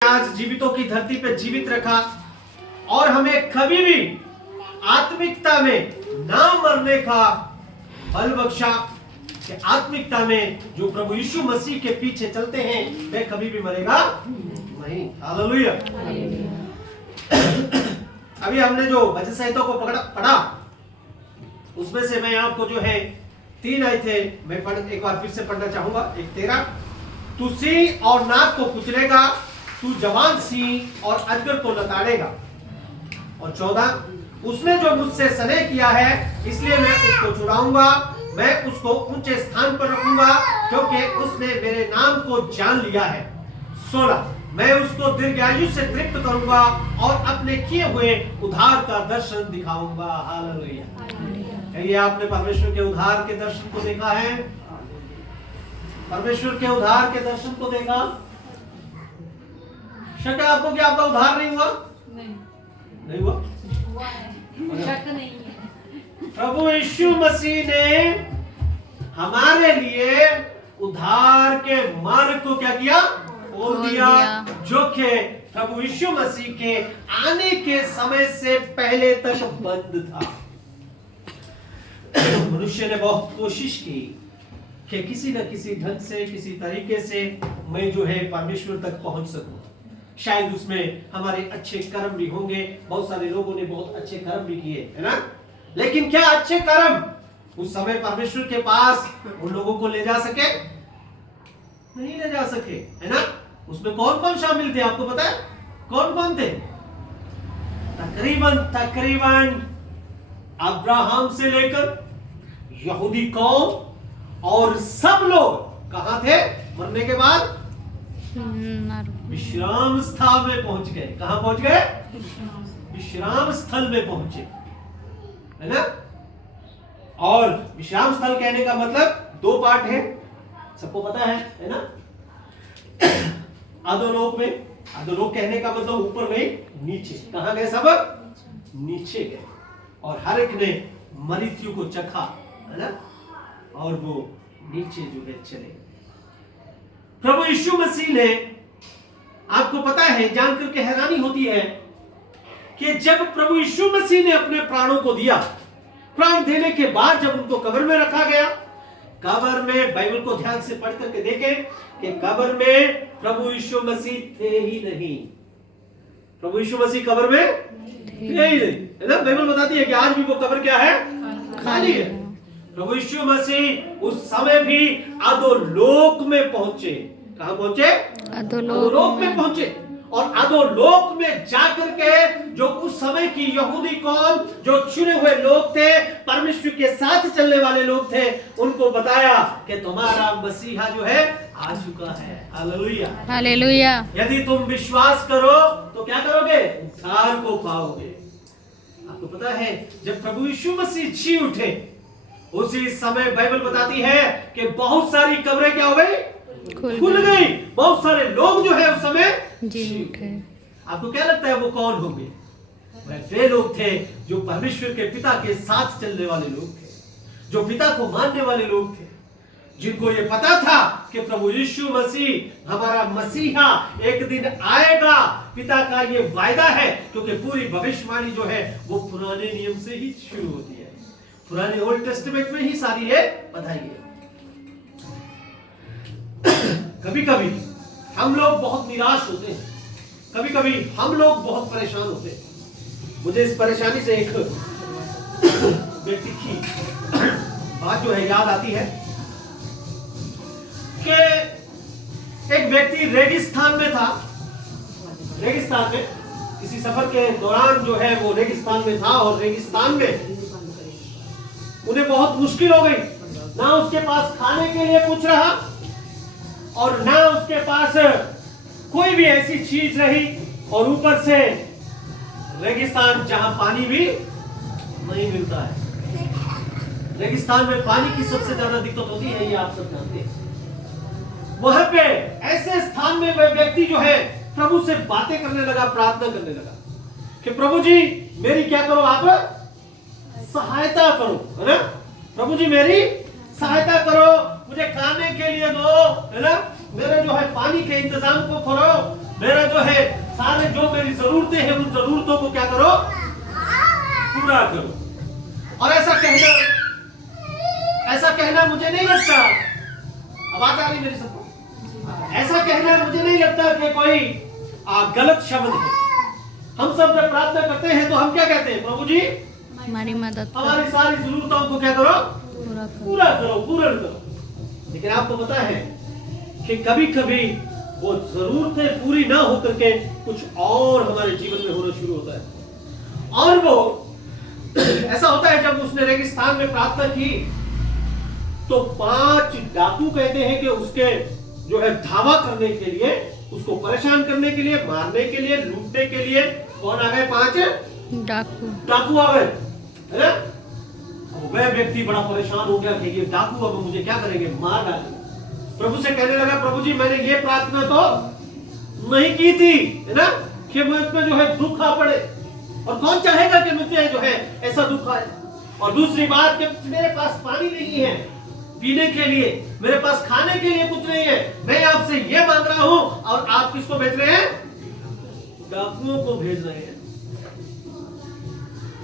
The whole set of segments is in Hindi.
आज जीवितों की धरती पे जीवित रखा और हमें कभी भी आत्मिकता में ना मरने का बल बख्शा कि आत्मिकता में जो प्रभु यीशु मसीह के पीछे चलते हैं वे कभी भी मरेगा नहीं। हालेलुया। अभी हमने जो भजन संहिता को पढ़ा उसमें से मैं आपको जो है 3 आए थे, मैं एक बार फिर से पढ़ना चाहूंगा। 13 तू सिंह और नाग को कुचलेगा, तू जवान सिंह और अजगर को लताड़ेगा। और 14 उसने जो मुझसे स्नेह किया है इसलिए मैं उसको छुड़ाऊंगा, मैं उसको ऊंचे स्थान पर रखूंगा क्योंकि उसने मेरे नाम को जान लिया है। 16 मैं उसको दीर्घायु से तृप्त करूंगा और अपने किए हुए उद्धार का दर्शन दिखाऊंगा। हालेलुया। ये आपने परमेश्वर के उद्धार के दर्शन को देखा है? परमेश्वर के उद्धार के दर्शन को देखा? शक है आपको कि आपका उद्धार नहीं हुआ? नहीं हुआ है। शक नहीं है। प्रभु यीशु मसीह ने हमारे लिए उद्धार के मार्ग को क्या किया? खोल दिया, जो कि प्रभु यीशु मसीह के आने के समय से पहले तक बंद था। मनुष्य ने बहुत कोशिश की कि किसी न किसी ढंग से, किसी तरीके से मैं जो है परमेश्वर तक पहुंच सकूं। शायद उसमें हमारे अच्छे कर्म भी होंगे, बहुत सारे लोगों ने बहुत अच्छे कर्म भी किए, है ना? लेकिन क्या अच्छे कर्म उस समय परमेश्वर के पास उन लोगों को ले जा सके? नहीं ले जा सके, है ना? उसमें कौन कौन शामिल थे आपको पता है? कौन कौन थे? तकरीबन अब्राहम से लेकर यहूदी कौम और सब लोग कहां थे? मरने के बाद विश्राम स्थल में पहुंच गए। कहां पहुंच गए? विश्राम स्थल में पहुंचे, है ना? और विश्राम स्थल कहने का मतलब 2 पार्ट है, सबको पता है ना? अधोलोक में, अधोलोक कहने का मतलब ऊपर नहीं नीचे। कहां गए? सब नीचे गए और हर एक ने मृत्यु को चखा, है ना? और वो नीचे जो है चले। प्रभु यीशु मसीह ने, आपको पता है, जानकर के हैरानी होती है कि जब प्रभु यीशु मसीह ने अपने प्राणों को दिया, प्राण देने के बाद जब उनको कब्र में रखा गया, कब्र में बाइबल को ध्यान से पढ़ करके देखें कि कब्र में प्रभु यीशु मसीह थे ही नहीं। प्रभु यीशु मसीह कब्र में थे ही नहीं, है ना? बाइबल बताती है कि आज भी वो कब्र क्या है? खाली है। प्रभु यीशु मसीह उस समय भी अधोलोक में पहुंचे। कहां पहुंचे? अधोलोक में पहुंचे। और अधोलोक में जाकर के जो उस समय की यहूदी कौम, जो चुने हुए लोग थे, परमेश्वर के साथ चलने वाले लोग थे, उनको बताया कि तुम्हारा मसीहा जो है आ चुका है। Hallelujah, hallelujah. यदि तुम विश्वास करो तो क्या करोगे? उद्धार को पाओगे। आपको पता है जब प्रभु यीशु मसीह जी उठे उसी समय बाइबल बताती है कि बहुत सारी कब्रें क्या हो गई? खुल गई। बहुत सारे लोग जो है उस समय जी उठे। आपको क्या लगता है वो कौन होंगे? वे लोग थे जो परमेश्वर के पिता के साथ चलने वाले लोग थे, जो पिता को मानने वाले लोग थे, जिनको ये पता था कि प्रभु यीशु मसीह हमारा मसीहा एक दिन आएगा। पिता का ये वायदा है, क्योंकि पूरी भविष्यवाणी जो है वो पुराने नियम से ही शुरू होती है, पुराने ओल्ड टेस्टामेंट में ही सारी ये बताई है। कभी कभी हम लोग बहुत निराश होते हैं, कभी कभी हम लोग बहुत परेशान होते हैं। मुझे इस परेशानी से एक व्यक्ति की बात जो है याद आती है कि एक व्यक्ति रेगिस्तान में था। रेगिस्तान में किसी सफर के दौरान जो है वो रेगिस्तान में था और रेगिस्तान में उन्हें बहुत मुश्किल हो गई। ना उसके पास खाने के लिए कुछ रहा और ना उसके पास कोई भी ऐसी चीज रही, और ऊपर से रेगिस्तान जहां पानी भी नहीं मिलता है। रेगिस्तान में पानी की सबसे ज्यादा दिक्कत होती है, ये आप सब जानते हैं। वहां पे ऐसे स्थान में वह व्यक्ति जो है प्रभु से बातें करने लगा, प्रार्थना करने लगा कि प्रभु जी मेरी क्या करो, आप सहायता करो, है ना? प्रभु जी मेरी सहायता करो, मुझे खाने के लिए दो, है ना? मेरे जो है पानी के इंतजाम को करो, मेरा जो है सारे जो मेरी जरूरतें हैं उन जरूरतों को क्या करो, पूरा करो। और ऐसा कहना मुझे नहीं लगता, आवाज आ रही मेरी सबको, ऐसा कहना मुझे नहीं लगता कि कोई गलत शब्द है। हम सब जब प्रार्थना करते हैं तो हम क्या कहते हैं, प्रभु जी हमारी मदद, हमारी सारी जरूरतों को क्या करो, पूरा करो, पूर्ण करो। लेकिन आपको पता है कि कभी कभी वो जरूरतें पूरी ना होकर के कुछ और हमारे जीवन में होना शुरू होता है। और वो ऐसा होता है, जब उसने रेगिस्तान में प्रार्थना की तो 5 डाकू कहते हैं कि उसके जो है धावा करने के लिए, उसको परेशान करने के लिए, मारने के लिए, लूटने के लिए कौन आ गए, 5 डाकू आ गए, है ना। वह व्यक्ति बड़ा परेशान हो गया कि ये डाकू अब मुझे क्या करेंगे, मार डालेंगे। प्रभु से कहने लगा, प्रभु जी मैंने ये प्रार्थना तो नहीं की थी, है ना, कि मुझे जो है दुख आ पड़े, और कौन चाहेगा कि मुझे जो है ऐसा दुख आए। और दूसरी बात कि मेरे पास पानी नहीं है पीने के लिए, मेरे पास खाने के लिए कुछ नहीं है, मैं आपसे ये मांग रहा हूं, और आप किसको भेज रहे हैं, डाकुओं को भेज रहे हैं।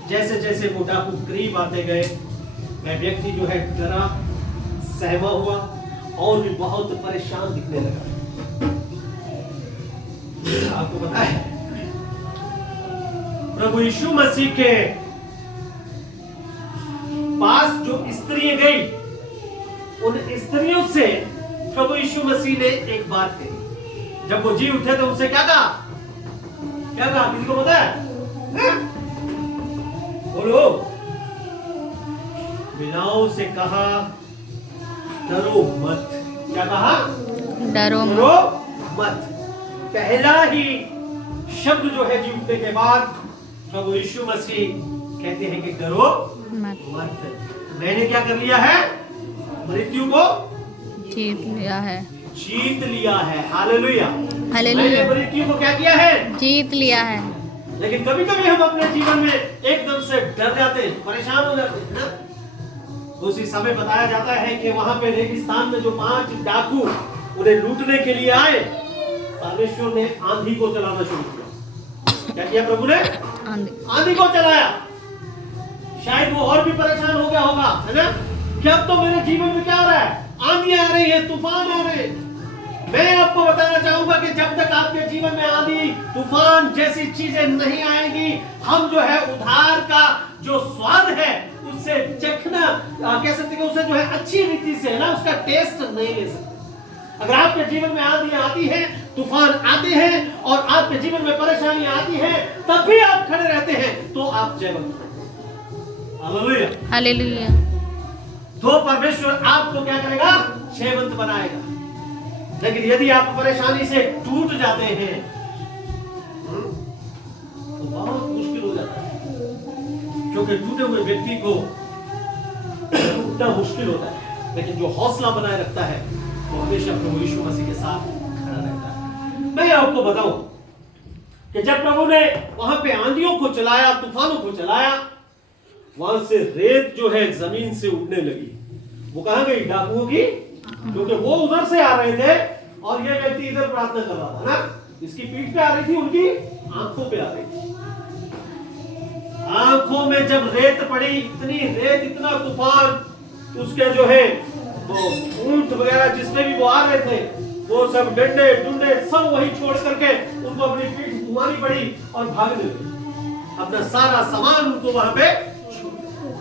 जैसे जैसे वो डाकू करीब आते गए, वह व्यक्ति जो है डरा, सहमा हुआ और भी बहुत परेशान दिखने लगा। आपको पता है प्रभु यीशु मसीह के पास जो स्त्री गई, उन स्त्रियों से प्रभु यीशु मसीह ने एक बात कही। जब वो जी उठे तो उनसे क्या कहा, क्या कहा, किसी को पता है? बोलो। महिलाओं से कहा, डरो मत। क्या कहा, डरो मत। पहला ही शब्द जो है जी उठने के बाद प्रभु यीशु मसीह कहते हैं कि डरो मत। मैंने क्या कर लिया है, मृत्यु को जीत लिया है, जीत लिया है। Hallelujah, hallelujah. मैंने मृत्यु को क्या किया है, जीत लिया है। लेकिन कभी कभी हम अपने जीवन में एकदम से डर जाते हैं, परेशान हो जाते हैं ना। उसी समय बताया जाता है कि वहां पे रेगिस्तान में जो 5 डाकू उन्हें लूटने के लिए आए, परमेश्वर ने आंधी को चलाना शुरू किया। क्या किया प्रभु ने, आंधी को चलाया। शायद वो और भी परेशान हो गया होगा, है ना, कि अब तो मेरे जीवन में क्या हो रहा है, आंधियां आ रही है, तूफान आ रहे हैं। मैं आपको बताना चाहूंगा कि जब तक आपके जीवन में आंधी तूफान जैसी चीजें नहीं आएंगी, हम जो है उद्धार का जो स्वाद है उससे चखना, कह सकते हैं उसे जो है अच्छी रीति से, है ना, उसका टेस्ट नहीं ले सकते। अगर आपके जीवन में आंधियां आती हैं, तूफान आते हैं और आपके जीवन में परेशानियां आती हैं, तब भी आप खड़े रहते हैं, तो आप जयवंत हैं। Hallelujah, hallelujah. तो परमेश्वर आपको क्या करेगा, जयवंत बनाएगा। लेकिन यदि आप परेशानी से टूट जाते हैं तो बहुत मुश्किल हो जाता है, क्योंकि टूटे हुए व्यक्ति को उठना मुश्किल होता है। लेकिन जो हौसला बनाए रखता है वो हमेशा प्रभु यीशु मसीह के साथ खड़ा रहता है। मैं आपको बताऊं कि जब प्रभु ने वहां पे आंधियों को चलाया, तूफानों को चलाया, वहां से रेत जो है जमीन से उड़ने लगी। वो कहां गई, डाकुओं की, क्योंकि वो उधर से आ रहे थे और ये व्यक्ति इधर प्रार्थना कर रहा था ना, इसकी पीठ पे आ रही थी, उनकी आंखों पे आ रही थी। आंखों में जब रेत पड़ी, इतनी रेत, इतना तूफान, उसके जो है वो ऊंट वगैरह जिसमें भी वो आ रहे थे, वो सब डंडे डुंडे सब वही छोड़ करके उनको अपनी पीठ घुमानी पड़ी और भागने लगे। अपना सारा सामान उनको वहां पे छोड़ दिया।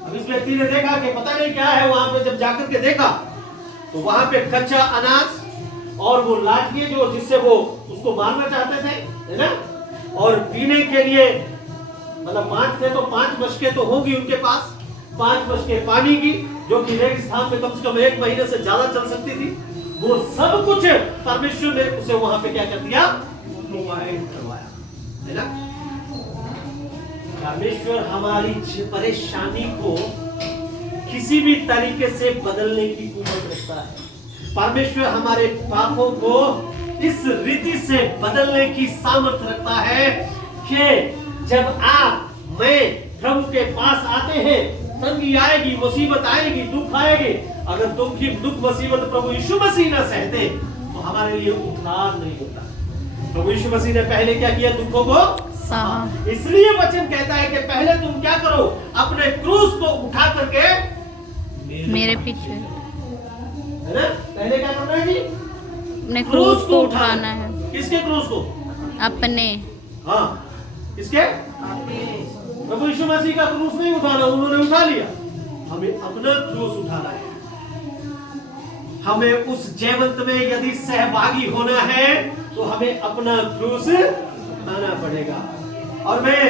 अब इस व्यक्ति ने देखा कि पता नहीं क्या है, वहां पे जब जाकर के देखा तो वहां पे कच्चा अनाज और वो लाठी जो जिससे वो उसको मारना चाहते थे, है ना, और पीने के लिए मतलब 5 थे तो 5 मशकें तो होंगी उनके पास, 5 मशकें पानी की, जो कि रेगिस्तान में कम से कम 1 महीने से ज्यादा चल सकती थी। वो सब कुछ परमेश्वर ने उसे वहां पे क्या कर दिया, प्रोवाइड करवाया, है ना। परमेश्वर हमारी परेशानी को किसी भी तरीके से बदलने की कुवत रखता है। परमेश्वर हमारे पापों को इस रीति से बदलने की सामर्थ्य रखता है कि जब आप मैं प्रभु के पास आते हैं, तंगी आएगी, मुसीबत आएगी, दुख आएगी, अगर दुख मुसीबत प्रभु यीशु मसीह ना सहते तो हमारे लिए उद्धार नहीं होता। प्रभु यीशु मसीह ने पहले क्या किया? दुखों को सहा। इसलिए वचन कहता है कि पहले तुम क्या करो? अपने क्रूस को उठा करके मेरे पीछे, है ना? पहले क्या करना है जी? अपने क्रूस को उठाना है। किसके क्रूस को? अपने। हाँ, किसके? प्रभु यीशु मसीह का क्रूस नहीं उठाना, उन्होंने उठा लिया। हमें अपना क्रूस उठाना है। हमें उस जयवंत में यदि सहभागी होना है तो हमें अपना क्रूस उठाना पड़ेगा। और मैं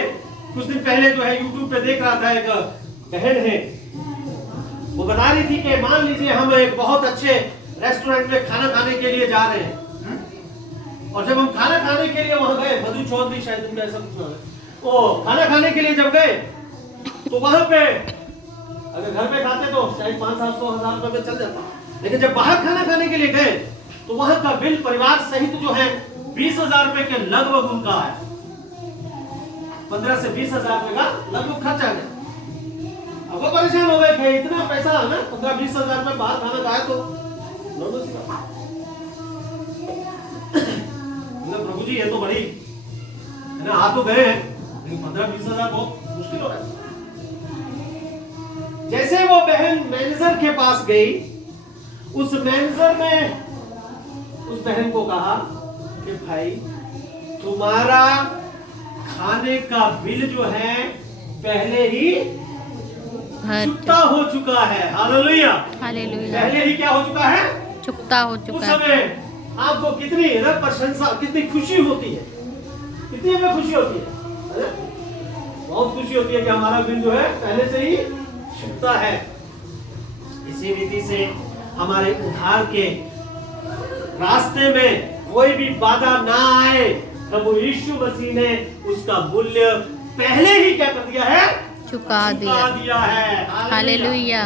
कुछ दिन पहले जो है YouTube पे देख रहा था, एक बहन है, वो बता रही थी कि मान लीजिए हम एक बहुत अच्छे रेस्टोरेंट में खाना खाने के लिए जा रहे हैं, और जब हम खाना खाने के लिए वहां गए, मधु चौधरी शायद उनका ऐसा कुछ नाम है, वो खाना खाने के लिए जब गए तो वहां पे अगर घर पे खाते तो शायद 500-700 रुपए में चल जाता, लेकिन जब बाहर खाना खाने के लिए गए तो वहां का बिल परिवार सहित जो है 20,000 रुपए के लगभग उनका है। 15 से 20,000 रुपए का लगभग खर्चा गया। अब वो परेशान हो गए कि इतना पैसा है ना, 15-20,000 रुपए बाहर खाना खाया तो प्रभु जी ये तो बड़ी है ना, आ तो गए हैं, लेकिन 15-20,000 बहुत मुश्किल हो रहा है। जैसे वो बहन मैनेजर के पास गई, उस मैनेजर ने उस बहन को कहा कि भाई तुम्हारा खाने का बिल जो है पहले ही चुकता हो चुका है। Hallelujah, hallelujah. पहले ही क्या हो चुका है? चुकता हो उस चुका है। समय आपको कितनी प्रशंसा, कितनी खुशी होती है, कितनी हमें खुशी होती है? बहुत खुशी होती है कि हमारा बिल जो है पहले से ही चुकता है। इसी रीति से हमारे उद्धार के रास्ते में कोई भी बाधा ना आए, प्रभु यीशु मसीह ने उसका मूल्य पहले ही क्या कर दिया है? चुका दिया है। हालेलुया।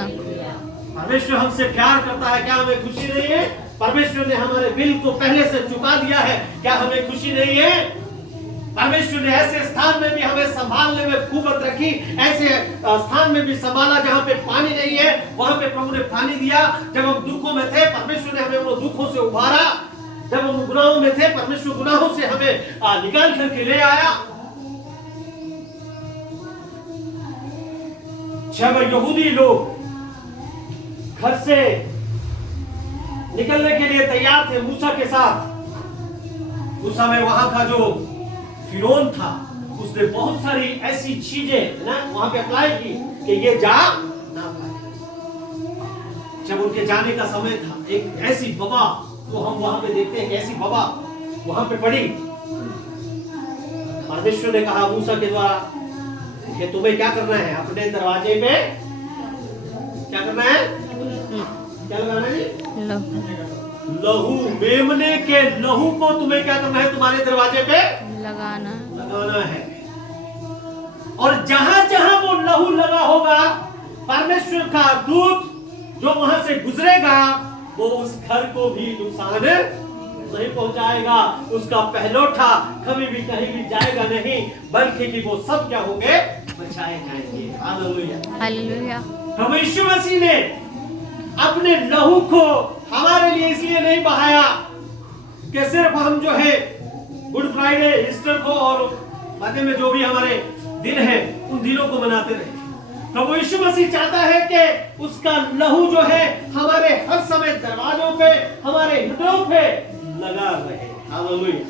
परमेश्वर हमसे प्यार करता है, क्या हमें खुशी नहीं है? परमेश्वर ने हमारे बिल को पहले से चुका दिया है, क्या हमें खुशी नहीं है? परमेश्वर ने ऐसे स्थान में भी हमें संभालने में कुवत रखी, ऐसे स्थान में भी संभाला जहां पे पानी नहीं है, वहां पे प्रभु ने पानी दिया। जब हम दुखों में थे, परमेश्वर ने हमें वो दुखों से उभारा। जब हम गुनाहों में थे, परमेश्वर गुनाहों से हमें निकाल करके ले आया। जब यहूदी लोग घर से निकलने के लिए तैयार थे मूसा के साथ, उस समय वहां का जो फिरौन था, उसने बहुत सारी ऐसी चीजें ना वहां पे अप्लाई की कि ये जा ना पाए। जब उनके जाने का समय था, एक ऐसी बवा, तो हम वहां पे देखते हैं कि ऐसी बवा वहां पे पड़ी। परमेश्वर ने कहा मूसा के द्वारा कि तुम्हें क्या करना है? अपने दरवाजे पे क्या करना है? क्या लगाना है? लहू, मेमने के लहू को तुम्हें क्या करना है? तुम्हारे दरवाजे पे लगाना है। और जहां जहां वो लहू लगा होगा, परमेश्वर का दूत जो वहां से गुजरेगा, वो उस घर को भी नुकसान नहीं पहुंचाएगा। उसका पहलौठा कभी भी कहीं भी जाएगा नहीं, बल्कि कि वो सब क्या होंगे? बचाए जाएंगे। Hallelujah, hallelujah. प्रभु यीशु मसीह ने अपने लहू को हमारे लिए इसलिए नहीं बहाया कि सिर्फ हम जो है गुड फ्राइडे, ईस्टर को और बाद में जो भी हमारे दिन है उन दिनों को मनाते रहे। प्रभु यीशु मसीह चाहता है कि उसका लहू जो है हमारे हर समय दरवाजों पे, हमारे हृदयों पे लगा रहे। हालेलुया,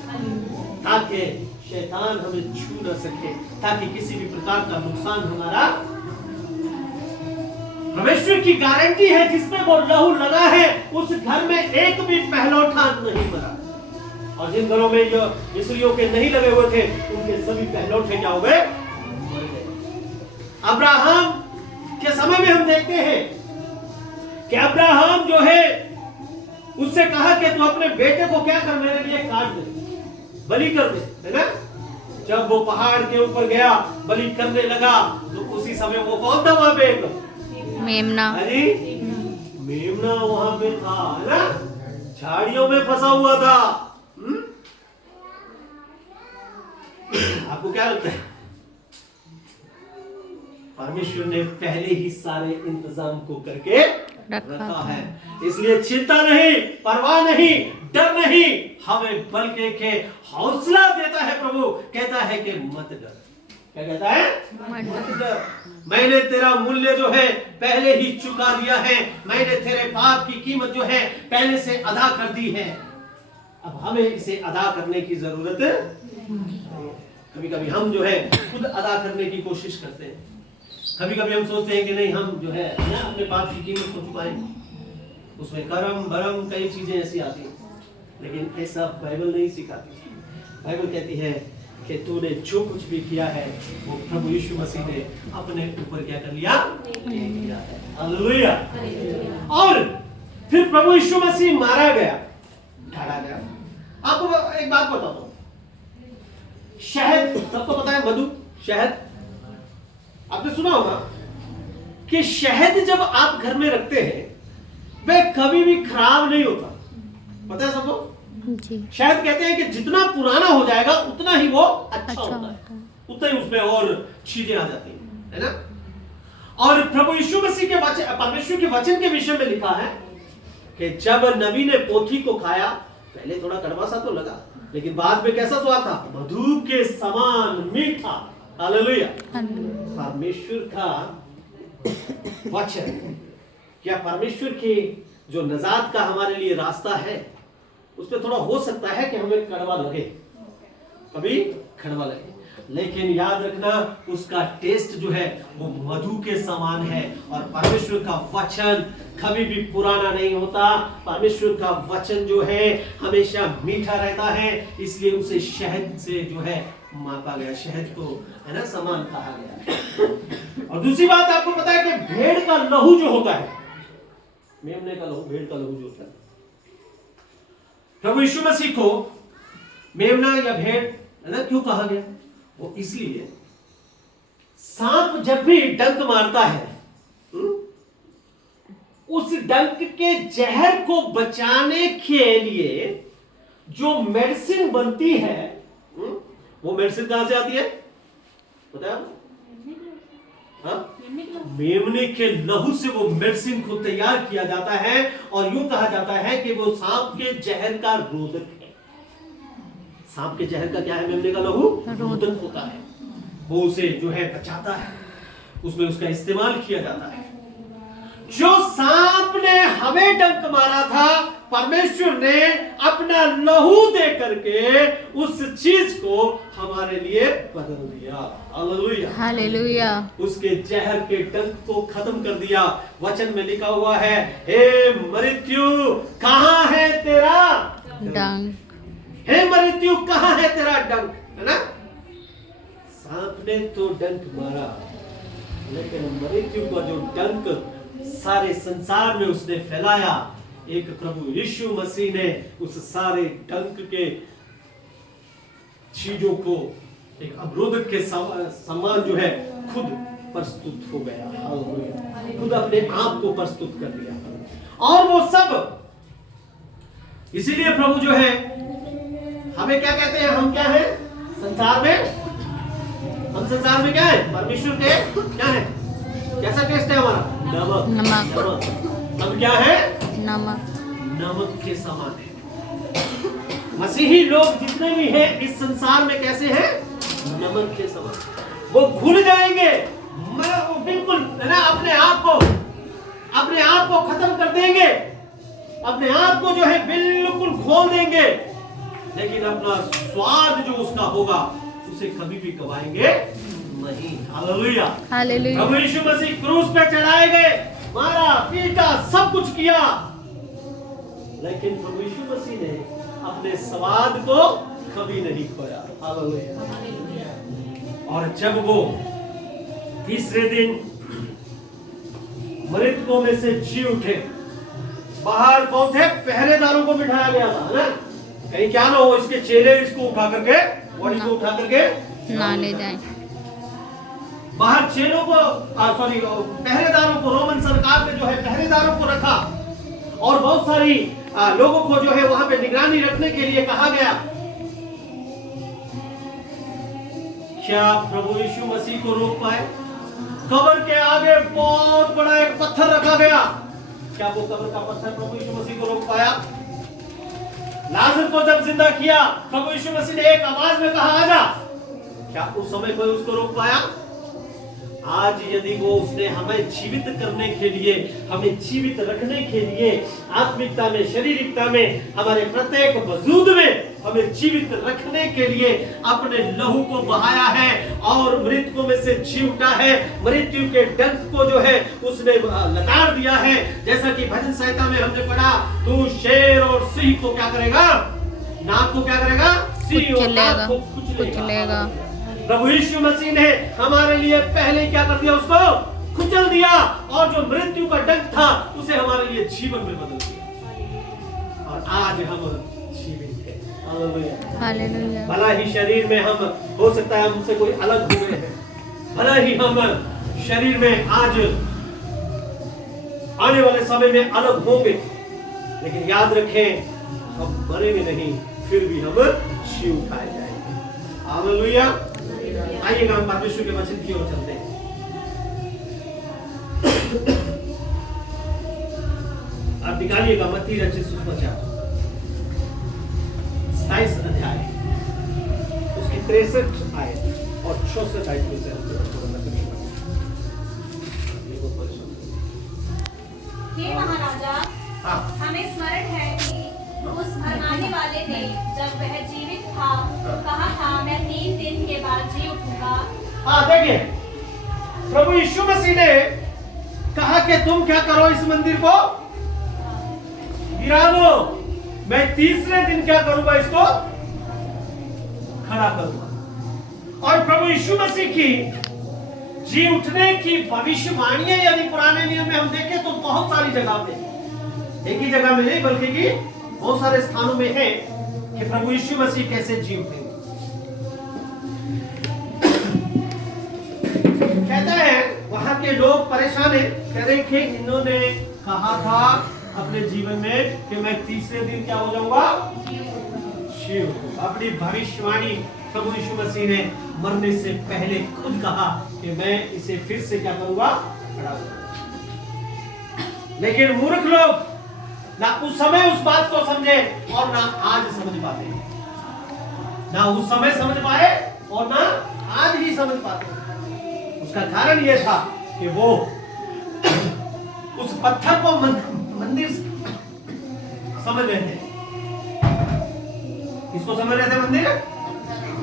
ताकि शैतान हमें छू न सके, ताकि किसी भी प्रकार का नुकसान हमारा। परमेश्वर की गारंटी है, जिसमें वो लहू लगा है उस घर में एक भी पहलौठा नहीं मरा। और जिन घरों में जो मिस्रियों के नहीं लगे हुए थे, उनके सभी पहलौठे क्या हो गए? अब्राहम के समय में हम देखते हैं कि अब्राहम जो है उससे कहा कि तू अपने बेटे को क्या कर, मेरे लिए काट दे, बलि कर दे, है ना? जब वो पहाड़ के ऊपर गया, बलि करने लगा, तो उसी समय वो कौन था वहां पे? मेमना। अरे मेमना वहां पे था, है ना? झाड़ियों में फंसा हुआ था। आपको क्या लगता है? परमेश्वर ने पहले ही सारे इंतजाम को करके रखा है, इसलिए चिंता नहीं, परवाह नहीं, डर नहीं, हमें बल के हौसला देता है। प्रभु कहता है कि मत डर। क्या कहता है? मत डर। मैंने तेरा मूल्य जो है पहले ही चुका दिया है। मैंने तेरे पाप की कीमत जो है पहले से अदा कर दी है। अब हमें इसे अदा करने की जरूरत है। कभी कभी हम जो है खुद अदा करने की कोशिश करते हैं। कभी कभी हम सोचते हैं कि नहीं, हम जो है ना अपने पाप की कीमत को चुकाएंगे। उसमें कर्म भरम कई चीजें ऐसी आती हैं, लेकिन ऐसा बाइबल नहीं सिखाती। बाइबल कहती है कि तूने जो कुछ भी किया है वो प्रभु यीशु मसीह ने अपने ऊपर क्या कर लिया? ले लिया है। हालेलुया। और फिर प्रभु यीशु मसीह मारा गया, ढाला गया। आपको एक बात बताता हूं, शहद सबको पता है, मधु, शहद आपने सुना होगा कि शहद जब आप घर में रखते हैं वह कभी भी खराब नहीं होता। पता है सबको? जी। शहद कहते हैं कि जितना पुराना हो जाएगा उतना ही वो अच्छा होता है, उतना ही उसमें और चीजें आ जाती हैं, है ना? और प्रभु यीशु मसीह के वचन, परमेश्वर के वचन के विषय में लिखा है कि जब नबी ने पोथी को खाया, पहले थोड़ा कड़वा सा तो लगा, लेकिन बाद में कैसा स्वाद था? मधु के समान मीठा। हालेलुया। परमेश्वर का वचन, क्या परमेश्वर की जो नजात का हमारे लिए रास्ता है उसमें थोड़ा हो सकता है कि हमें कड़वा लगे, कभी कड़वा लगे, लेकिन याद रखना उसका टेस्ट जो है वो मधु के समान है। और परमेश्वर का वचन कभी भी पुराना नहीं होता। परमेश्वर का वचन जो है हमेशा मीठा रहता है, इसलिए उसे शहद से जो है मापा गया, शहद को है ना समान कहा गया। और दूसरी बात आपको पता है कि भेड़ का लहू जो होता है, मेमने का लहू, भेड़ का लहू जो होता है, प्रभु यीशु मसीह को मेमना या भेड़ है ना क्यों कहा गया? वो इसलिए सांप जब भी डंक मारता है, उस डंक के जहर को बचाने के लिए जो मेडिसिन बनती है, वो मेडिसिन कहां से आती है पता है आपको? मेमने के लहू से वो मेडिसिन को तैयार किया जाता है और यूं कहा जाता है कि वो सांप के जहर का रोधक है। सांप के जहर का क्या है? मेमने का लहू रोधक होता है, वो उसे जो है बचाता है, उसमें उसका इस्तेमाल किया जाता है। जो सांप ने हमें डंक मारा था, परमेश्वर ने अपना लहू दे करके उस चीज को हमारे लिए बदल दिया। Hallelujah, hallelujah. उसके जहर के डंक को खत्म कर दिया। वचन में लिखा हुआ है, हे मृत्यु कहां है तेरा डंक? हे मृत्यु कहां है तेरा डंक? है ना? सांप ने तो डंक मारा, लेकिन मृत्यु का जो डंक सारे संसार में उसने फैलाया, एक प्रभु यीशु मसीह ने उस सारे डंक के चीजों को एक अवरोधक के समान जो है खुद प्रस्तुत हो गया। हालेलुया। खुद अपने आप को प्रस्तुत कर दिया। और वो सब इसीलिए प्रभु जो है हमें क्या कहते हैं? हम क्या है संसार में? हम संसार में क्या है? परमेश्वर के क्या है? कैसा टेस्ट है हमारा? नमक। नमक। हम क्या है? नमक। नमक के समान है। मसीही लोग जितने भी हैं इस संसार में कैसे हैं? नमक के समान। वो घुल जाएंगे, वो बिल्कुल है ना अपने आप को खत्म कर देंगे, अपने आप को जो है बिल्कुल खोल देंगे, लेकिन अपना स्वाद जो उसका होगा उसे कभी भी गवाएंगे नहीं। Hallelujah, hallelujah. प्रभु यीशु मसीह क्रूस पे चढ़ाए गए, मारा पीटा सब कुछ किया, लेकिन प्रभु यीशु मसीह ने अपने स्वाद को कभी नहीं खोया। हालेलुया। और जब वो तीसरे दिन मृतकों में से जी उठे, बाहर कौन थे? पहरेदारों को बिठाया गया था, है ना? कहीं क्या ना हो इसके चेहरे इसको उठा करके, बॉडी को उठा करके ना ले जाएं। बाहर चेलों को पहरेदारों को, रोमन सरकार ने जो है पहरेदारों को रखा और बहुत सारी लोगों को जो है वहां पे निगरानी रखने के लिए कहा गया। क्या प्रभु यीशु मसीह को रोक पाए? कब्र के आगे बहुत बड़ा एक पत्थर रखा गया, क्या वो कब्र का पत्थर प्रभु यीशु मसीह को रोक पाया? लाजर को जब जिंदा किया, प्रभु यीशु मसीह ने एक आवाज में कहा आजा, क्या उस समय कोई उसको रोक पाया? आज यदि वो उसने हमें जीवित करने के लिए, हमें जीवित रखने के लिए, आत्मिकता में, शारीरिकता में, हमारे प्रत्येक वजूद में हमें जीवित रखने के लिए अपने लहू को बहाया है और मृतकों में से जी उठा है, मृत्यु के डंक को जो है उसने लताड़ दिया है। जैसा कि भजन संहिता में हमने पढ़ा, तू शेर और सिंह को क्या करेगा? नाक को क्या करेगा? सिंह और नाक को कुचलेगा। प्रभु यीशु मसीह ने हमारे लिए पहले क्या कर दिया? उसको कुचल दिया, और जो मृत्यु का डंक था उसे हमारे लिए जीवन में बदल दिया, और आज हम जीवित हैं। Hallelujah, hallelujah. भला ही शरीर में हम, हो सकता है हमसे कोई अलग हो गए हैं, भला ही हम शरीर में आज आने वाले समय में अलग होंगे, लेकिन याद रखें हम मरेंगे नहीं, फिर भी हम जी उठाए जाएंगे। हालेलुया। आइएगा हम परमेश्वर के वचन की ओर चलते हैं। आप निकालिएगा मत्ती रचित सुसमाचार 27 अध्याय, उसकी 63 आयत और 64 आयत में से हे महाराजा, हमें स्मरण है कि उस भरमाने वाले ने जब वह जीवित था तो कहा था, मैं 3 दिन के बाद जी उठूंगा। देखिए, प्रभु यीशु मसीह ने कहा कि तुम क्या करो, इस मंदिर को गिरा दो, मैं तीसरे दिन क्या करूंगा? इसको खड़ा करूंगा। और प्रभु यीशु मसीह की जी उठने की भविष्यवाणियां यदि पुराने नियम में हम देखें तो बहुत सारी जगह पे, एक ही जगह में नहीं बल्कि कि बहुत सारे स्थानों में है कि प्रभु यीशु मसीह कैसे जी उठेंगे। कहता है वहां के लोग परेशान है, कह रहे कि इन्होंने कहा था अपने जीवन में कि मैं तीसरे दिन क्या हो जाऊंगा? अपनी भविष्यवाणी प्रभु यीशु मसीह ने मरने से पहले खुद कहा कि मैं इसे फिर से क्या करूंगा? खड़ा करूंगा। लेकिन मूर्ख लोग ना उस समय उस बात को समझे और ना आज समझ पाते, ना उस समय समझ पाए और ना आज ही समझ पाते। उसका कारण यह था कि वो उस पत्थर को मंदिर समझ रहे थे। किसको समझ रहे थे? मंदिर,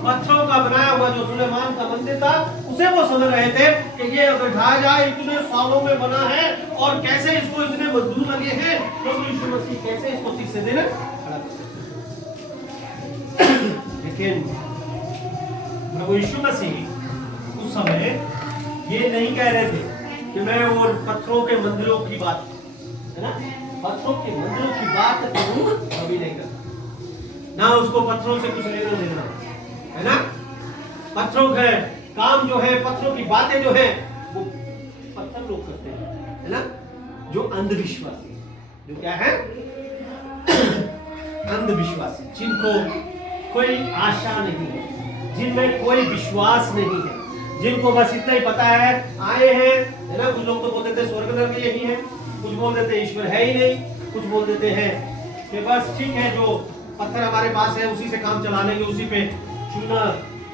पत्थरों का बनाया हुआ जो सुलेमान का मंदिर था उसे वो समझ रहे थे कि ये अगर ढाया जाए, इतने सालों में बना है और कैसे इसको इतने मजदूर लगे हैं, प्रभु यीशु मसीह कैसे इसको तीसरे दिन खड़ा कर सकते। लेकिन प्रभु यीशु मसीह उस समय ये नहीं कह रहे थे कि मैं वो पत्थरों के मंदिरों की बात, है ना, पत्थरों के मंदिरों की बात करूं, कभी नहीं करता, ना उसको पत्थरों से कुछ लेना देना, है ना। पत्थरों के काम जो है, पत्थरों की बातें जो है वो पत्थर लोग करते हैं, है ना, जो अंधविश्वासी, जो क्या है? अंधविश्वासी, जिनको कोई आशा नहीं है, जिनमें कोई विश्वास नहीं है, जिनको बस इतना ही पता है आए हैं, है ना। कुछ लोग तो बोल देते हैं स्वर्ग नरक यही है, कुछ बोल देते हैं ईश्वर है ही नहीं, कुछ बोल देते हैं कि बस ठीक है जो पत्थर हमारे पास है उसी से काम चला लेंगे, उसी पे चूना,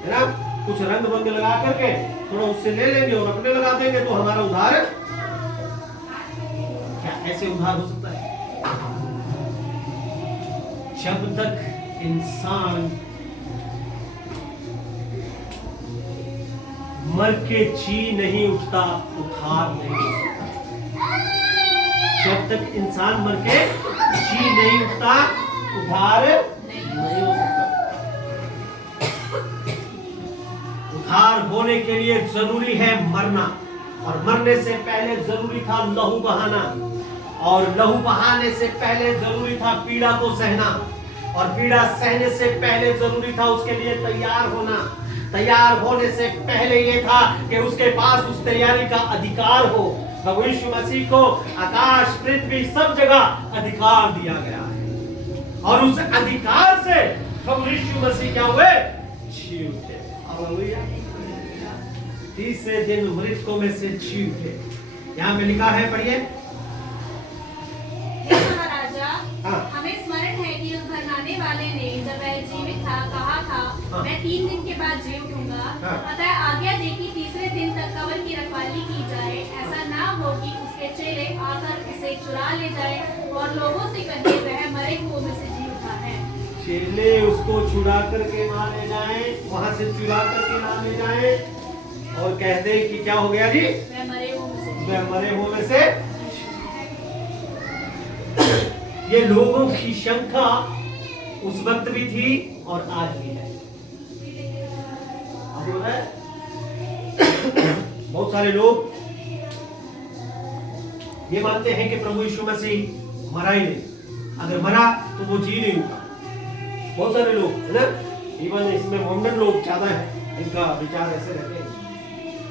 है ना, कुछ रंग बंग लगा करके थोड़ा उससे ले लेंगे और अपने लगा देंगे तो हमारा उद्धार। क्या ऐसे उद्धार हो सकता है? जब तक इंसान मर के जी नहीं उठता, उद्धार नहीं हो सकता। जब तक इंसान मर के जी नहीं उठता, उद्धार नहीं हो सकता। उद्धार होने के लिए जरूरी है मरना, और मरने से पहले जरूरी था लहू बहाना, और लहू बहाने से पहले जरूरी था पीड़ा को सहना, और पीड़ा सहने से पहले जरूरी था उसके लिए तैयार होना। तैयार होने से पहले यह था कि उसके पास उस तैयारी का अधिकार हो। प्रभु यीशु मसीह को आकाश पृथ्वी सब जगह अधिकार दिया गया है, और उस अधिकार से प्रभु यीशु मसीह क्या हुए? जी उठे। हालेलुया। तीसरे दिन मृतकों में से जी उठे। यहाँ में लिखा है, पढ़िए। हे महाराजा, हमें स्मरण है कि उस भरमाने वाले हाँ। मैं 3 दिन के बाद जी उठूंगा। हाँ। अतः आज्ञा दे कि तीसरे दिन तक कब्र की रखवाली की जाए, ऐसा ना हो कि उसके चेहरे आकर उसे चुरा ले जाए और लोगों से कहे वह मरे हुओं में से जी उठा है। चेले उसको चुरा करके ना ले जाए, वहां से चुरा करके ना ले जाए और कह दे कि क्या हो गया जी, वह मरे हुओं में से जी मैं मरे हुए में से। ये लोगों की शंका उस वक्त भी थी और आज भी है। आपको पता है बहुत सारे लोग ये मानते हैं कि प्रभु यीशु मसीह मरा ही नहीं, अगर मरा तो वो जी नहीं उठा। बहुत सारे लोग है ना, इवन इसमें मोहम्मदन लोग ज्यादा है, इनका विचार ऐसे रहते हैं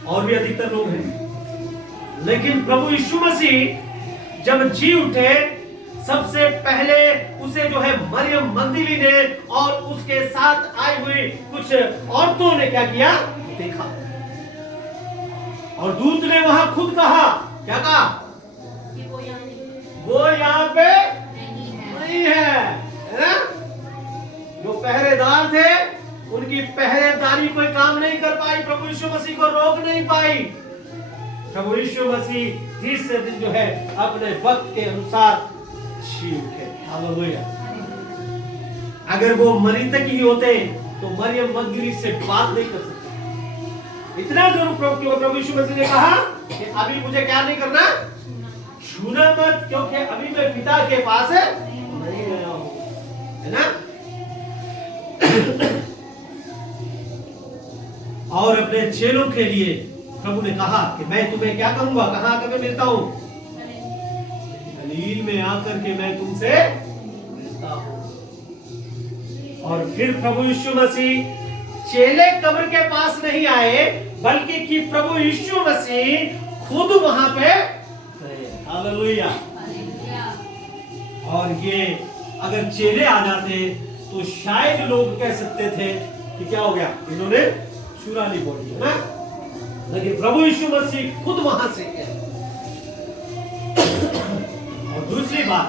और भी अधिकतर लोग हैं। लेकिन प्रभु यीशु मसीह जब जी उठे, सबसे पहले उसे जो है मरियम मगदली ने और उसके साथ आई हुई कुछ औरतों ने क्या किया, देखा। और दूत ने वहां खुद कहा, क्या कहा, कि वो यहाँ नहीं है। वो यहाँ पे नहीं है। नहीं है ना। जो पहरेदार थे उनकी पहरेदारी कोई काम नहीं कर पाई, प्रभु यीशु मसीह को रोक नहीं पाई। प्रभु यीशु मसीह तीसरे दिन जो है अपने वक्त के अनुसार जी उठे। हालेलुया। अगर वो मरीतक ही होते तो मरियम मगदली से बात नहीं कर सकते। इतना जरूर प्रभु यीशु मसीह ने कहा कि अभी मुझे क्या नहीं करना, छूना मत, क्योंकि अभी मैं पिता के पास नहीं गया हूं, है ना। और अपने चेलों के लिए प्रभु ने कहा कि मैं तुम्हें क्या कहूंगा, कहां आकर मैं मिलता हूं, गलील में आकर के मैं तुमसे मिलता हूं। और फिर प्रभु यीशु मसीह चेले कब्र के पास नहीं आए, बल्कि कि प्रभु यीशु मसीह खुद वहां पे गए। हालेलुया। और ये अगर चेले आ जाते तो शायद लोग कह सकते थे कि क्या हो गया, इन्होंने चुरा ली बॉडी, है ना। लेकिन प्रभु यीशु मसीह खुद वहां से गए। और दूसरी बात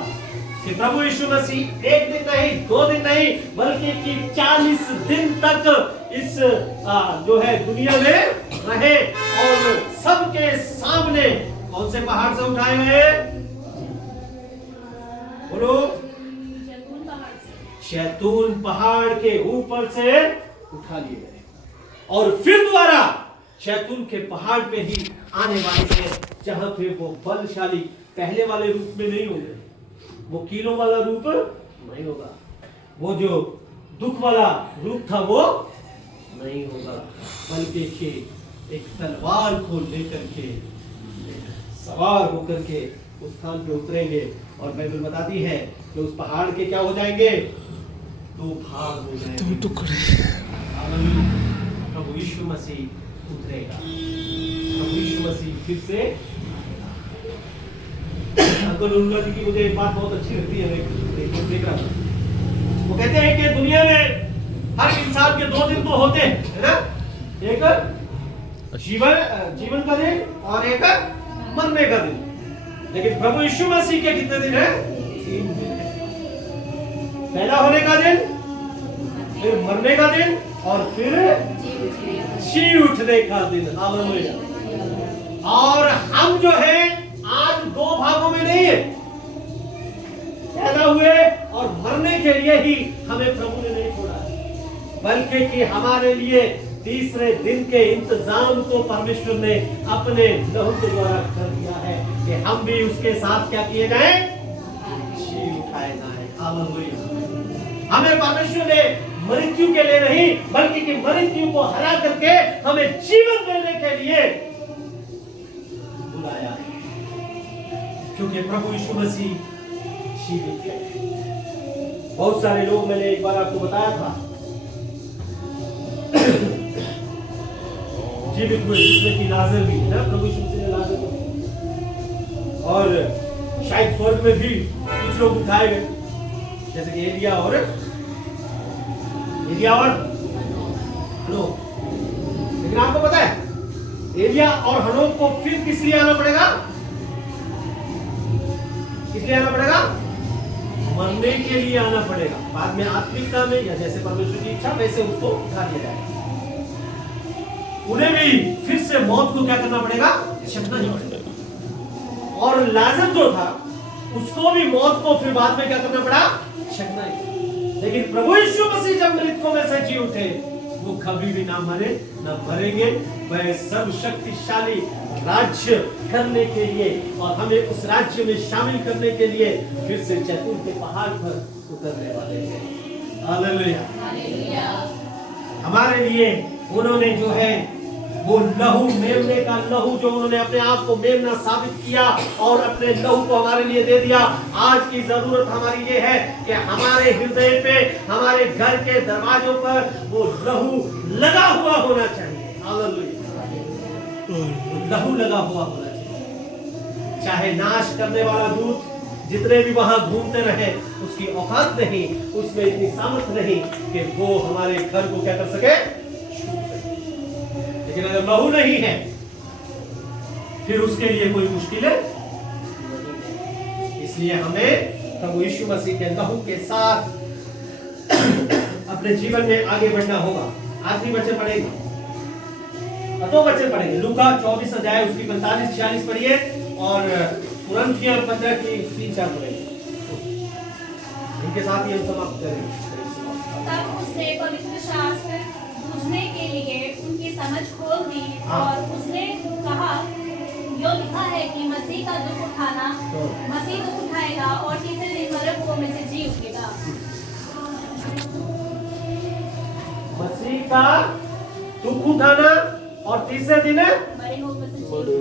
कि प्रभु यीशु मसीह 1 दिन नहीं, 2 दिन नहीं, बल्कि कि 40 दिन तक इस जो है दुनिया में रहे और सबके सामने कौन से पहाड़ से उठाए गए, बोलो, शैतून पहाड़ के ऊपर से उठा लिए गए और फिर दोबारा शैतून के पहाड़ पे ही आने वाले हैं, जहां पे वो बलशाली पहले वाले रूप में नहीं होंगे, वो कीलों वाला रूप नहीं होगा, वो जो दुख वाला रूप था वो नहीं होगा, बल्कि कि एक तलवार को लेकर के सवार होकर के उस स्थान पे उतरेंगे। और बाइबल बताती है कि उस पहाड़ के क्या हो जाएंगे, 2 भाग हो जाएंगे, 2 टुकड़े। प्रभु यीशु मसीह उतरेगा, प्रभु यीशु मसीह फिर से। अंकल उन्नत जी की मुझे एक बात बहुत अच्छी लगती है, देख रहा था, वो कहते हैं कि दुनिया में हर इंसान के 2 दिन तो होते हैं, है ना, एक जीवन का दिन और एक मरने का दिन। लेकिन प्रभु यीशु मसीह के कितने दिन है, 3 दिन है। पैदा होने का दिन, फिर मरने का दिन और फिर जी उठने का दिन। हालेलुया। और हम जो है आज 2 भागों में नहीं है, पैदा हुए और मरने के लिए ही हमें प्रभु ने नहीं छोड़ा, बल्कि कि हमारे लिए तीसरे दिन के इंतजाम को परमेश्वर ने अपने लहू के द्वारा कर दिया है कि हम भी उसके साथ क्या किए जाए, जी उठाए जाए। हालेलुया। हमें परमेश्वर ने मृत्यु के लिए नहीं, बल्कि कि मृत्यु को हरा करके हमें जीवन देने के लिए बुलाया है, क्योंकि प्रभु यीशु मसीह जीवित है। बहुत सारे लोग, मैंने एक बार आपको बताया था, जीवित हुए, जिसमें कि लाजर भी है ना, प्रभु यीशु मसीह ने लाजर को, और शायद स्वर्ग में भी कुछ लोग उठाए गए, जैसे कि एलिया और हनोक। लेकिन आपको पता है एलिया और हनोक को फिर किस लिए आना पड़ेगा, किस लिए आना पड़ेगा, मरने के लिए आना पड़ेगा, बाद में आत्मिकता में या जैसे परमेश्वर की इच्छा वैसे उसको उठा लिया जाएगा। उन्हें भी फिर से मौत को क्या करना पड़ेगा, चखना ही पड़ेगा। और लाजर जो था उसको भी मौत को फिर बाद में क्या करना पड़ा, चखना ही। लेकिन प्रभु यीशु मसीह जब मृतकों में से जी उठे, वो कभी भी ना मरे ना मरेंगे। वह सर्वशक्तिशाली राज्य करने के लिए और हमें उस राज्य में शामिल करने के लिए फिर से जैतून के पहाड़ पर उतरने वाले हैं। हालेलुया। हमारे लिए उन्होंने जो है वो लहू, मेमने का लहू जो उन्होंने अपने आप को मेमना साबित किया और अपने लहू को हमारे लिए दे दिया। आज की जरूरत हमारी ये है कि हमारे हृदय पे, हमारे घर के दरवाजों पर वो लहू लगा हुआ होना चाहिए। हालेलुया। लहू लगा हुआ होना चाहिए। चाहे नाश करने वाला दूत जितने भी वहां घूमते रहे, उसकी औकात नहीं, उसमें इतनी सामर्थ्य नहीं कि वो हमारे घर को क्या कर सके, लेकिन अगर लहू नहीं है फिर उसके लिए कोई मुश्किल नहीं है। इसलिए हमें प्रभु यीशु मसीह के लहू के साथ अपने जीवन में आगे बढ़ना होगा। आखिरी वचन पढ़ेगा, दो वचन पढ़ेंगे। लूका 24 अध्याय उसकी 45-46 पढ़िए और कुरिन्थियों 15 की 3-4 पढ़ेंगे। इनके साथ ही हम समाप्त करेंगे। तब उसने पवित्र शास्त्र बुझने के लिए उनकी समझ खोल दी और उसने कहा, यो लिखा है कि मसीह का दुख उठाना, मसीह दुख उठाएगा और तीसरे दिन मरकुओं में से जी उठेगा। मसीह का दुख उठाना और तीसरे दिन मरे हुओं में से जी उठना।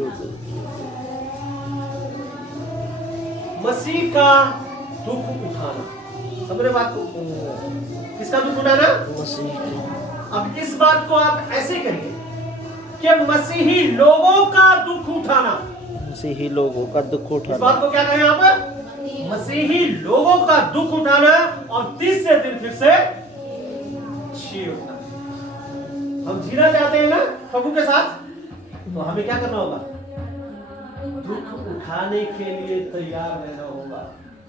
मसीह का दुख उठाना, समझ रहे बात को? किसका दुख उठाना? मसीह। अब इस बात को आप ऐसे करिए कि मसीही लोगों का दुख उठाना। मसीही लोगों का दुख उठाना। इस बात को क्या कहें आप? मसीही लोगों का दुख उठाना और तीसरे दिन फिर से जी उठना। हम जीना चाहते हैं ना प्रभु के साथ, तो हमें क्या करना होगा? दुख उठाने के लिए तैयार रहना होगा।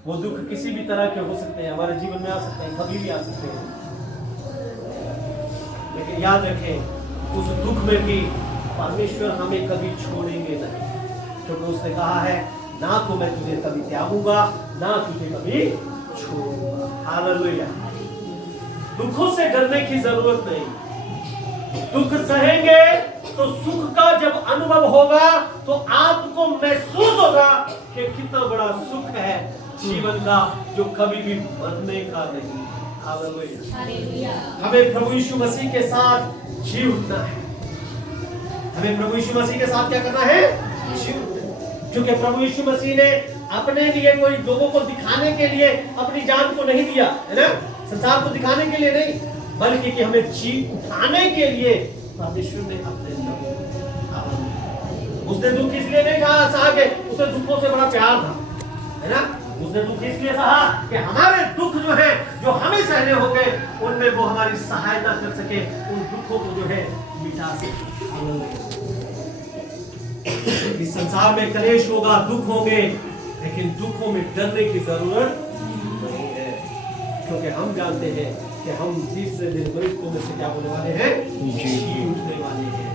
वो दुख किसी भी तरह के हो सकते हैं, हमारे जीवन में आ सकते हैं, कभी भी आ सकते हैं। लेकिन याद रखें, उस दुख में भी परमेश्वर हमें कभी छोड़ेंगे नहीं, क्योंकि उसने कहा है, ना तो मैं तुझे कभी त्यागूंगा, ना तुझे कभी छोड़ूंगा। हालेलुया। दुखों से डरने की जरूरत नहीं। दुख सहेंगे तो सुख का जब अनुभव होगा तो आपको महसूस होगा कि कितना बड़ा सुख है जीवन का, जो कभी भी मरने का नहीं। हालेलुया। हमें प्रभु यीशु मसीह के साथ जी उठना है। हमें प्रभु यीशु मसीह के साथ क्या करना है? जी उठना। क्योंकि प्रभु यीशु मसीह ने अपने लिए कोई लोगों को दिखाने के लिए अपनी जान को नहीं दिया, है ना, संसार को दिखाने के लिए नहीं, बल्कि कि हमें जी उठाने के लिए परमेश्वर ने अपने उसने दुख इसलिए नहीं सहा कि उसे दुखों से बड़ा प्यार था, है ना। उसने दुख इसलिए सहा कि हमारे दुख जो है, जो हमें सहने हो गए, उनमें वो हमारी सहायता कर सके, उन दुखों को जो है मिटा सके। इस संसार में कलेश होगा, दुख होंगे, लेकिन दुखों में डरने की जरूरत नहीं है, क्योंकि हम जानते हैं कि हम तीसरे दिन मृतकों में से क्या होने वाले हैं? जी उठने वाले हैं।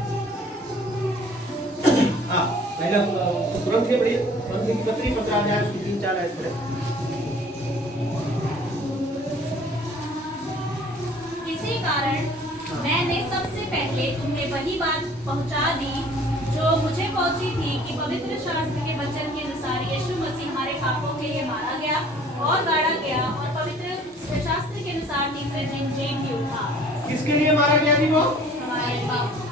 पहला कुरिन्थियों पढ़िए, कुरिन्थियों की पत्री 15 अध्याय उसकी 3-4 आयत पढ़े। इसी कारण मैंने सबसे पहले तुम्हें वही बात पहुंचा दी जो मुझे पहुंची थी कि पवित्र शास्त्र के वचन के अनुसार यीशु मसीह हमारे पापों के लिए मारा गया और गाड़ा गया और पवित्र शास्त्र के अनुसार तीसरे दिन जी भी उठा। किसके लिए मारा गया थी वो? हमारे पाप।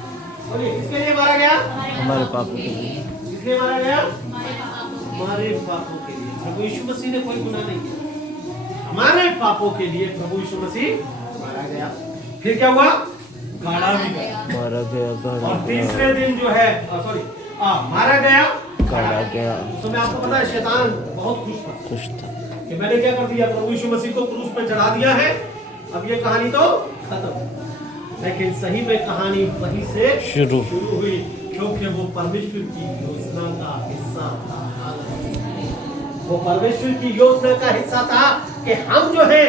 बोलिए, किसके लिए मारा गया? हमारे पापों के लिए। किसके मारा गया? हमारे पापों के लिए। हमारे पापों के लिए। प्रभु यीशु मसीह ने कोई गुनाह नहीं किया, हमारे पापों के लिए प्रभु यीशु मसीह मारा गया। फिर क्या हुआ? गाड़ा भी गया, मारा गया, और तीसरे दिन जो है मारा गया, गाड़ा गया। उस समय आपको पता है शैतान बहुत खुश था कि मैंने क्या कर दिया, प्रभु यीशु मसीह को क्रूस पे चढ़ा दिया है, अब ये कहानी तो खत्म। लेकिन सही में कहानी वहीं से शुरू हुई, क्योंकि वो परमेश्वर की योजना का हिस्सा था। वो परमेश्वर की योजना का हिस्सा था कि हम जो है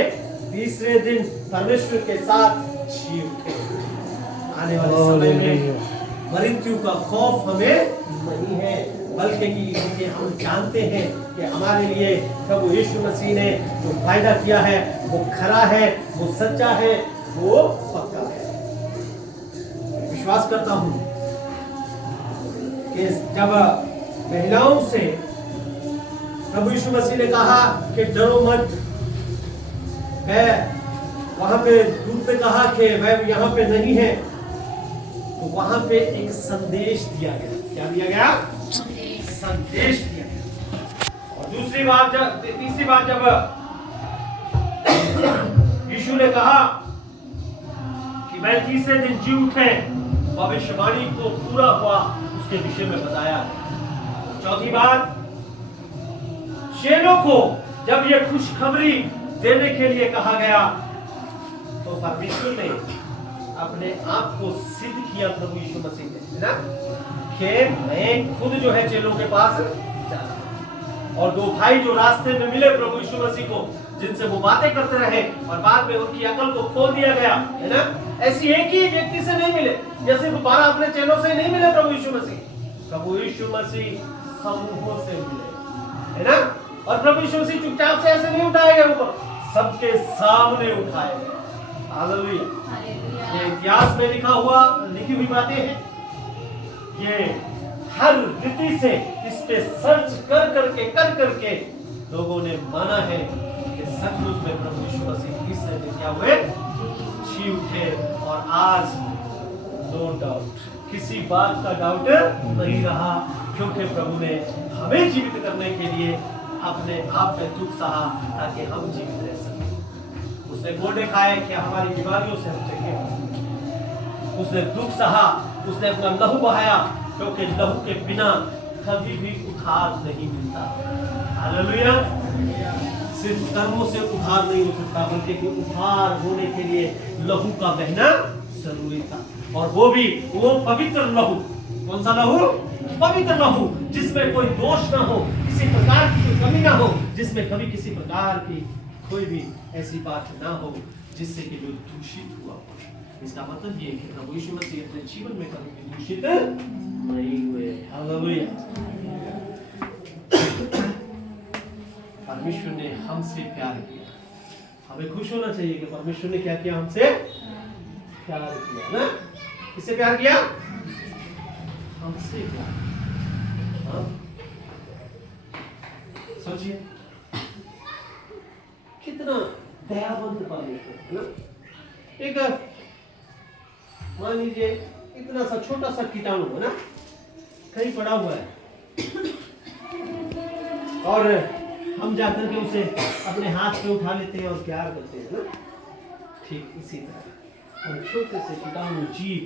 तीसरे दिन परमेश्वर के साथ जी उठे। आने वाले समय में मृत्यु का खौफ हमें नहीं है, बल्कि कि हम जानते हैं कि हमारे लिए प्रभु यीशु मसीह ने जो फायदा किया है वो खरा है, वो सच्चा है, वो पक्का है। विश्वास करता हूं कि जब महिलाओं से प्रभु यीशु मसीह ने कहा कि डरो मत, वह वहां पे दूत ने कहा कि वह यहाँ पे नहीं है, तो वहां पे एक संदेश दिया गया। क्या दिया गया? संदेश दिया गया। और तीसरी बार जब यीशु ने कहा कि मैं तीसरे दिन जी उठे, भविष्यवाणी को पूरा हुआ, उसके विषय में बताया। चौथी बात, चेलों को जब ये खुशखबरी देने के लिए कहा गया तो परमेश्वर ने अपने आप को सिद्ध किया प्रभु यीशु मसीह ने, है ना, कि मैं खुद जो है चेलों के पास जा रहा हूं। और दो भाई जो रास्ते में मिले प्रभु यीशु मसीह को, जिनसे वो बातें करते रहे और बाद में उनकी अकल को खोल दिया गया, है ना, ऐसी एक ही व्यक्ति से नहीं मिले, जैसे 12 अपने चेलों से नहीं मिले प्रभु यीशु मसीह। प्रभु यीशु मसीह समूहों से मिले, है ना, और प्रभु यीशु मसीह चुपचाप से ऐसे नहीं उठाए गए ऊपर, सबके सामने उठाए गए। हालेलुया। ये इतिहास में लिखी हुई बातें हैं। ये हर रीति से इस पे सर्च कर करके लोगों ने माना है कि सचमुच में प्रभु यीशु मसीह तीसरे दिन क्या हुए? जी उठे। और आज नो डाउट, किसी बात का डाउट नहीं रहा, क्योंकि प्रभु ने हमें जीवित करने के लिए अपने आप में दुख सहा ताकि हम जीवित रह सकें। उसने गोडे खाए कि हमारी बीमारियों से हम चंगे हों। उसने दुख सहा, उसने अपना लहू बहाया, क्योंकि लहू के बिना कभी भी उद्धार नहीं मिलता। हालेलुया। सिर्फ कर्मों से उद्धार नहीं हो सकता, बल्कि उद्धार होने के लिए लहू का बहना जरूरी था। और वो पवित्र लहू। कौन सा लहू? पवित्र लहू, जिसमें कोई दोष ना हो, किसी प्रकार की कोई कमी ना हो, जिसमें कभी किसी प्रकार की कोई भी ऐसी बात ना हो जिससे कि लोग दूषित हुआ हो। इसका मतलब ये है कि प्रभु यीशु मसीह अपने जीवन में कभी भी दूषित नहीं हुए। हालेलुया। परमेश्वर ने हमसे प्यार किया। हमें खुश होना चाहिए कि परमेश्वर ने क्या किया? हमसे प्यार किया ना। किससे प्यार किया? हमसे प्यार। हाँ? सोचिए कितना दयावंत परमेश्वर है ना। एक मान लीजिए इतना सा छोटा सा कीटाणु है ना, कहीं पड़ा हुआ है, और हम जाकर के उसे अपने हाथ में उठा लेते हैं और प्यार करते हैं ना। ठीक इसी तरह हम छोटे से कीटाणु जीव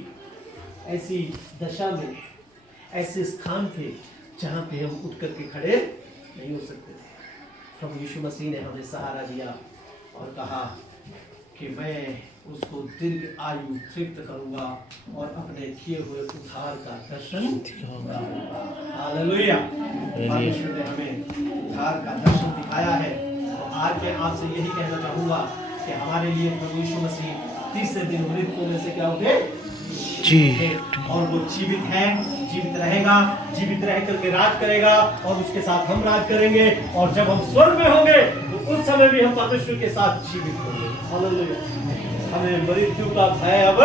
ऐसी दशा में, ऐसे स्थान पे जहां पे हम उठ करके खड़े नहीं हो सकते थे, प्रभु यीशु मसीह ने हमें सहारा दिया और कहा कि मैं उसको दीर्घ आयु तृप्त करूंगा और अपने किए हुए उद्धार का दर्शन दिखाऊंगा। हालेलुया। परमेश्वर ने हमें उद्धार का दर्शन दिखाया है। और आज मैं आपसे यही कहना चाहूंगा कि हमारे लिए प्रभु यीशु मसीह तीसरे दिन मृत्यु में से क्या उठे? जी। और वो जीवित है, जीवित रहेगा, जीवित रह करके राज करेगा, और उसके साथ हम राज करेंगे। और जब हम स्वर्ग में होंगे तो उस समय भी हम परमेश्वर के साथ जीवित होंगे। हालेलुया। हमें मृत्यु का भय अब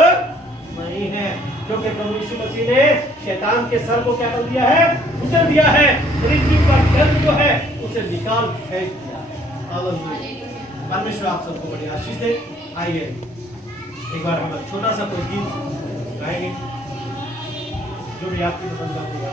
नहीं है, क्योंकि प्रभु यीशु मसीह ने शैतान के सर को क्या कर दिया है? उतर दिया है। मृत्यु का डर जो है उसे निकाल फेंक दिया है। हालेलुया। परमेश्वर आप सबको बड़ी आशीष दे। आइए एक बार हम छोटा सा कोई गीत गाएंगे जो भी आपकी पसंद का होगा।